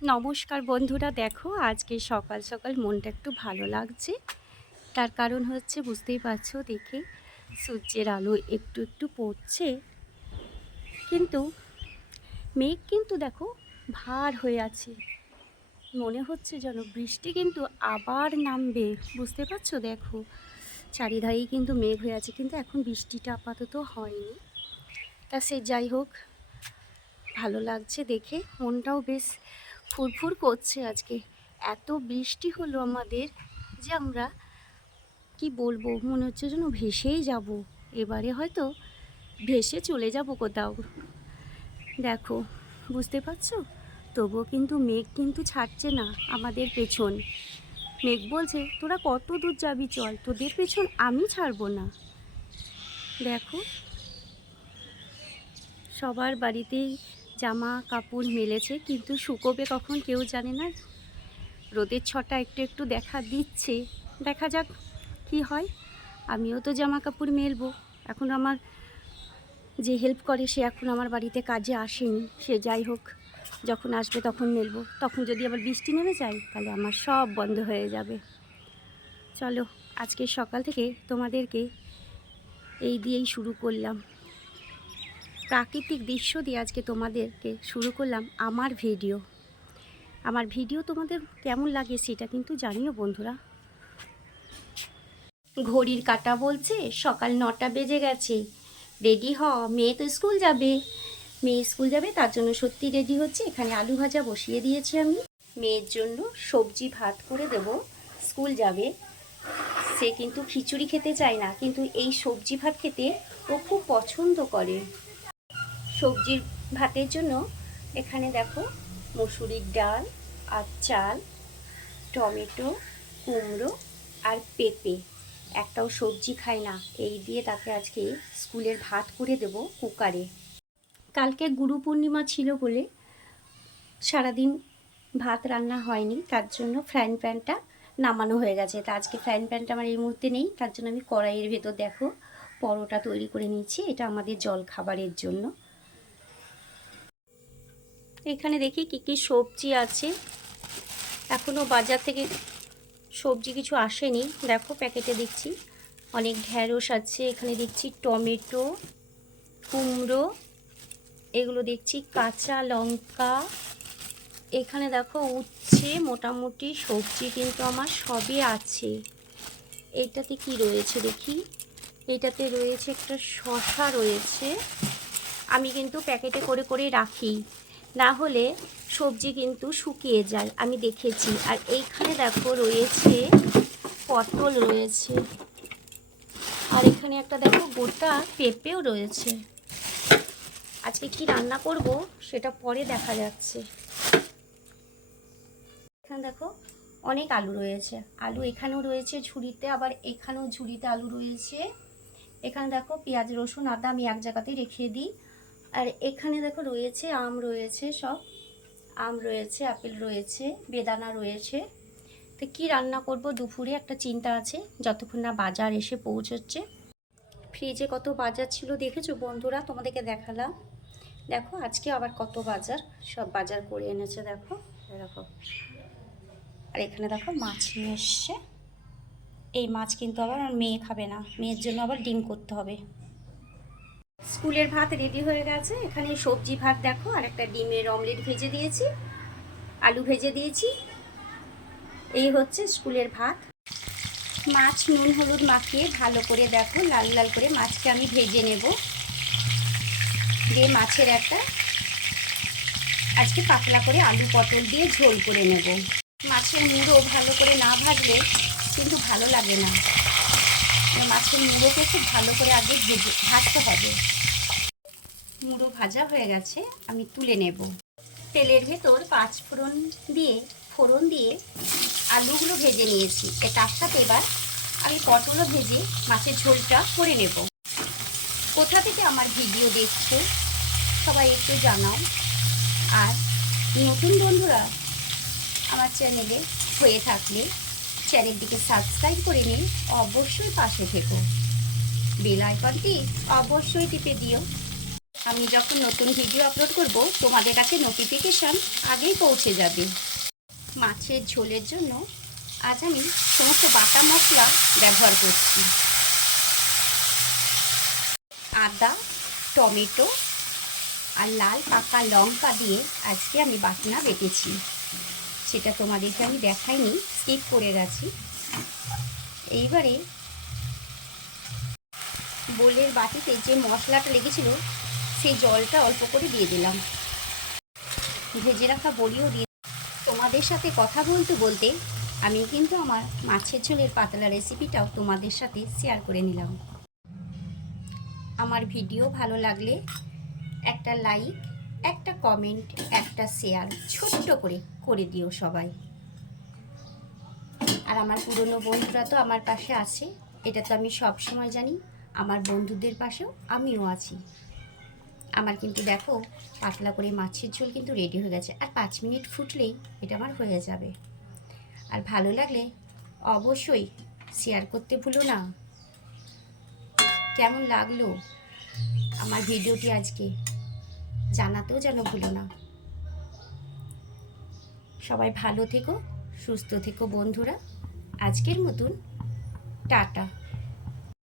নমস্কার বন্ধুরা, দেখো আজকে সকাল সকাল মনটা একটু ভালো লাগছে। তার কারণ হচ্ছে বুঝতেই পারছো, দেখে সূর্যের আলো একটু একটু পড়ছে, কিন্তু মেঘ কিন্তু দেখো ভার হয়ে আছে। মনে হচ্ছে যেন বৃষ্টি কিন্তু আবার নামবে। বুঝতে পারছো, দেখো চারিধারেই কিন্তু মেঘ হয়ে আছে, কিন্তু এখন বৃষ্টিটা আপাতত হয়নি। তা সে যাই হোক, ভালো লাগছে দেখে, মনটাও বেশ ফুরফুর করছে। আজকে এত বৃষ্টি হলো আমাদের যে আমরা কি বলবো, মনে হচ্ছে যেন ভেসেই যাব। এবারে হয়তো ভেসে চলে যাব কোথাও। দেখো, বুঝতে পারছো, তবুও কিন্তু মেঘ কিন্তু ছাড়ছে না আমাদের পেছন। মেঘ বলছে তোরা কত দূর যাবি, চল, তোদের পেছন আমি ছাড়বো না। দেখো, সবার বাড়িতেই জামা কাপড় মেলেছে, কিন্তু শুকোবে কখন কেউ জানে না। রোদের ছটা একটু একটু দেখা দিচ্ছে, দেখা যাক কি হয়। আমিও তো জামা কাপড় মেলবো। এখন আমার যে হেল্প করে সে এখন আমার বাড়িতে কাজে আসেনি, সে যাই হোক, যখন আসবে তখন মেলবো। তখন যদি আবার বৃষ্টি নেমে যায় তাহলে আমার সব বন্ধ হয়ে যাবে। চলো, আজকে সকাল থেকে তোমাদেরকে এই দিয়েই শুরু করলাম, প্রাকৃতিক দৃশ্য দিয়ে আজকে তোমাদেরকে শুরু করলাম আমার ভিডিও তোমাদের কেমন লাগে সেটা কিন্তু জানিও বন্ধুরা। ঘড়ির কাঁটা বলছে সকাল 9টা বেজে গেছে, রেডি হ, মেয়ে তো স্কুল যাবে। মেয়ে স্কুল যাবে, তার জন্য সত্যি রেডি হচ্ছে। এখানে আলু ভাজা বসিয়ে দিয়েছি আমি, মেয়ের জন্য সবজি ভাত করে দেব। স্কুল যাবে, সে কিন্তু খিচুড়ি খেতে চায় না, কিন্তু এই সবজি ভাত খেতে ও খুব পছন্দ করে। সবজির ভাতের জন্য এখানে দেখো মসুরির ডাল আর চাল, টমেটো, কুমড়ো আর পেঁপে। একটাও সবজি খায় না, এই দিয়ে তাকে আজকে স্কুলের ভাত করে দেব কুকারে। কালকে গুরু পূর্ণিমা ছিল বলে সারাদিন ভাত রান্না হয়নি, তার জন্য ফ্রাইং প্যানটা নামানো হয়ে গেছে। তা আজকে ফ্রাইং প্যানটা আমার এই মুহূর্তে নেই, তার জন্য আমি কড়াইয়ের ভেতর দেখো পরোটা তৈরি করে নিচ্ছি। এটা আমাদের জল খাবারের জন্য। এখানে দেখি কি কি সবজি আছে, এখনও বাজার থেকে সবজি কিছু আসেনি। দেখো প্যাকেটে দেখছি অনেক ঢ্যাঁড়স আছে, এখানে দেখছি টমেটো, কুমড়ো, এগুলো দেখছি কাঁচা লঙ্কা, এখানে দেখো উচ্ছে। মোটামুটি সবজি কিন্তু আমার সবই আছে। এইটাতে কি রয়েছে দেখি, এইটাতে রয়েছে একটা শসা রয়েছে। আমি কিন্তু প্যাকেটে করে করে রাখি, না হলে সবজি কিন্তু শুকিয়ে যায়, আমি দেখেছি। আর এইখানে দেখো রয়েছে পটল রয়েছে, আর এখানে একটা দেখো গোটা পেঁপেও রয়েছে। আজকে কি রান্না করব সেটা পরে দেখা যাচ্ছে। এখানে দেখো অনেক আলু রয়েছে, আলু এখানেও রয়েছে ঝুড়িতে, আবার এখানেও ঝুড়িতে আলু রয়েছে। এখানে দেখো পেঁয়াজ রসুন আদা আমি এক জায়গাতেই রেখে দিই। আর এখানে দেখো রয়েছে আম রয়েছে, সব আম রয়েছে, আপেল রয়েছে, বেদানা রয়েছে। তো কি রান্না করব দুপুরে একটা চিন্তা আছে, যতক্ষণ না বাজার এসে পৌঁছচ্ছে। ফ্রিজে কত বাজার ছিল দেখেছো বন্ধুরা, তোমাদেরকে দেখালাম। দেখো আজকে আবার কত বাজার, সব বাজার করে এনেছে দেখো, এরকম। আর এখানে দেখো মাছ নিয়ে এসছে। এই মাছ কিন্তু আবার আমার মেয়ে খাবে না, মেয়ের জন্য আবার ডিম করতে হবে। স্কুলের ভাত রেডি হয়ে গেছে, এখানে সবজি ভাত দেখো, আর একটা ডিমের অমলেট ভেজে দিয়েছি, আলু ভেজে দিয়েছি। এই হচ্ছে স্কুলের ভাত। মাছ নুন হলুদ মাখিয়ে ভালো করে দেখো লাল লাল করে মাছকে আমি ভেজে নেব। দিয়ে মাছের একটা আজকে পাতলা করে আলু পটল দিয়ে ঝোল করে নেব। মাছের মুড়ো ভালো করে না ভাজলে কিন্তু ভালো লাগে না, মাছের মুড়োকে খুব ভালো করে আগে ভাজতে হবে। মুড়ো ভাজা হয়ে গেছে, আমি তুলে নেব। তেলের ভেতর 5 ফোড়ন দিয়ে আলুগুলো ভেজে নিয়েছি। তার সাথে এবার আমি পটলও ভেজে মাছের ঝোলটা করে নেব। কোথা থেকে আমার ভিডিও দেখছো সবাই একটু জানাও। আর নতুন বন্ধুরা আমার চ্যানেলে হয়ে থাকলে চ্যানেলটিকে সাবস্ক্রাইব করে নিন, অবশ্যই পাশে থেকো, বেল আইকনটি অবশ্যই টিপে দিও। আমি যখন নতুন ভিডিও আপলোড করব তোমাদের কাছে নোটিফিকেশন আগেই পৌঁছে যাবে। মাছের ঝোলের জন্য আজ আমি সমস্ত বাটা মশলা ব্যবহার করছি। আদা, টমেটো আর লাল পাকা লঙ্কা দিয়ে আজকে আমি বাটনা বেটেছি। সেটা তোমাদেরকে আমি দেখাইনি, স্কিপ করে গেছি। এইবারে বোলের বাটিতে যে মশলাটা লেগেছিল সেই জলটা অল্প করে দিয়ে দিলাম। ভেজে রাখা বড়িও দিয়ে তোমাদের সাথে কথা বলতে বলতে আমি কিন্তু আমার মাছের ঝোলের পাতলা রেসিপিটাও তোমাদের সাথে শেয়ার করে নিলাম। আমার ভিডিও ভালো লাগলে একটা লাইক, একটা কমেন্ট, একটা শেয়ার ছোট্ট করে করে দিও সবাই। আর আমার পুরনো বন্ধুরা তো আমার পাশে আছে, এটা তো আমি সব সময় জানি। আমার বন্ধুদের পাশেও আমিও আছি। আমার কিন্তু দেখো পাতলা করে মাছের ঝোল কিন্তু রেডি হয়ে গেছে, আর 5 মিনিট ফুটলেই এটা আমার হয়ে যাবে। আর ভালো লাগলে অবশ্যই শেয়ার করতে ভুলো না। কেমন লাগলো আমার ভিডিওটি আজকে জানাতেও যেন ভুলো না। সবাই ভালো থেকো, সুস্থ থেকো বন্ধুরা। আজকের মতন টাটা।